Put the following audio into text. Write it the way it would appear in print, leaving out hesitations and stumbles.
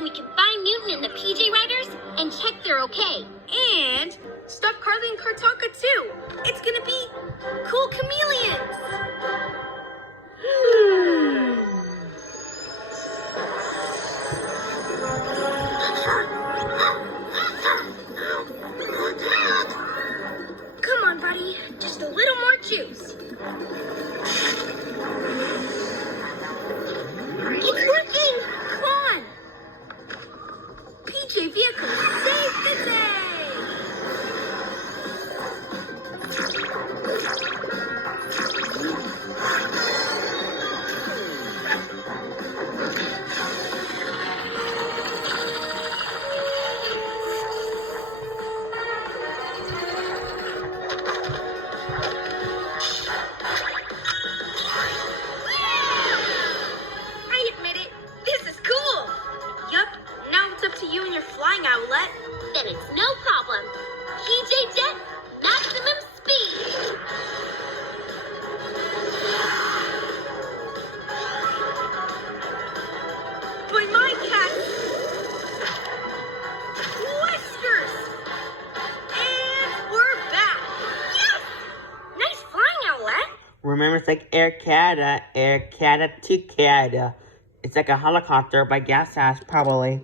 Then we can find Newton and the PJ Riders and check they're okay. And stop Carly and Kartaka too. It's gonna be cool chameleons. Come on, buddy. Just a little more juice. It's working! Come on! PJ Vehicle saved the day! I admit it, this is cool! Yup, now it's up to you and your flying outlet. Then it's no problem. PJ Jet, maximum speed. By my cat, Whiskers! And we're back! Yes! Nice flying outlet! Remember, it's like Air Canada to Canada. It's like a helicopter by gas house, probably.